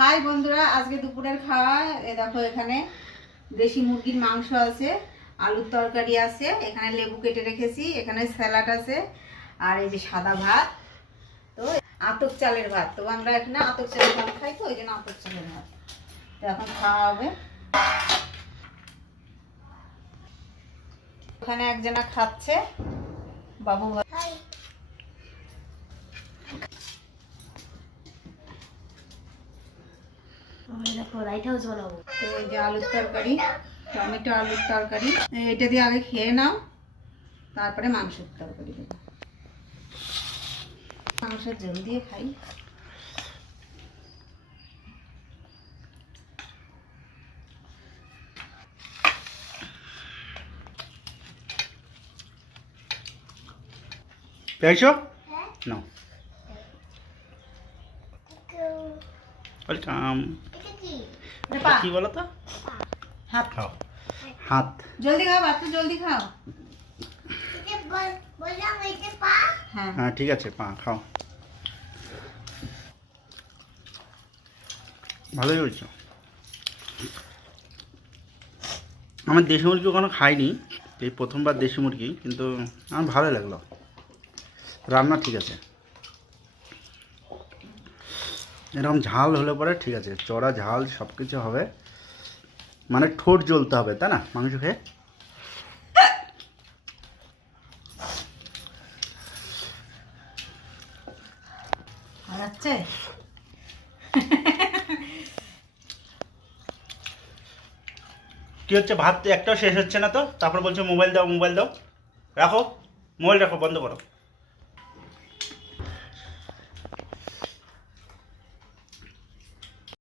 High বন্ধুরা, আজকে দুপুরের খাওয়া দেখো, এখানে দেশি মুরগির মাংস আছে, আলুর তরকারি আছে, এখানে লেবু কেটে রেখেছি, এখানে স্যালাড আছে, আর এই যে সাদা ভাত। তো আতপ চালের ভাত, তো আমরা এখানে আতপ চালের ভাত খাই, তো ওই জন্য আতপ চালের ভাত। তো এখন খাওয়া হবে। ওখানে একজনা খাচ্ছে, বাবু। লাইট হাউস বানাবো। তো এই যে আলুর তরকারি, টমেটো আলুর তরকারি, এটা দিয়ে আগে খেয়ে নাও, তারপরে মাংসের তরকারি দেবো। মাংসের ঝোল দিয়ে খাই। পেয়েছো? নাও, ওয়েলকাম। কি বলো তো? হাত খাও, হাত। জলদি খাও, বাচ্চা জলদি খাও। হ্যাঁ হ্যাঁ ঠিক আছে, পা খাও। ভালোই হয়েছে। আমার দেশি মুরগি কখনো খাইনি, এই প্রথমবার দেশি মুরগি, কিন্তু আমার ভালো লাগলো। রান্না ঠিক আছে, এরকম ঝাল হলে পরে ঠিক আছে, চড়া ঝাল সব কিছু হবে, মানে ঠোঁট জ্বলতে হবে, তাই না মাংস খেয়ে? আচ্ছা, কি হচ্ছে, ভাত একটাও শেষ হচ্ছে না তো, তারপর বলছো মোবাইল দাও মোবাইল দাও। রাখো মোবাইল, রাখো, বন্ধ করো।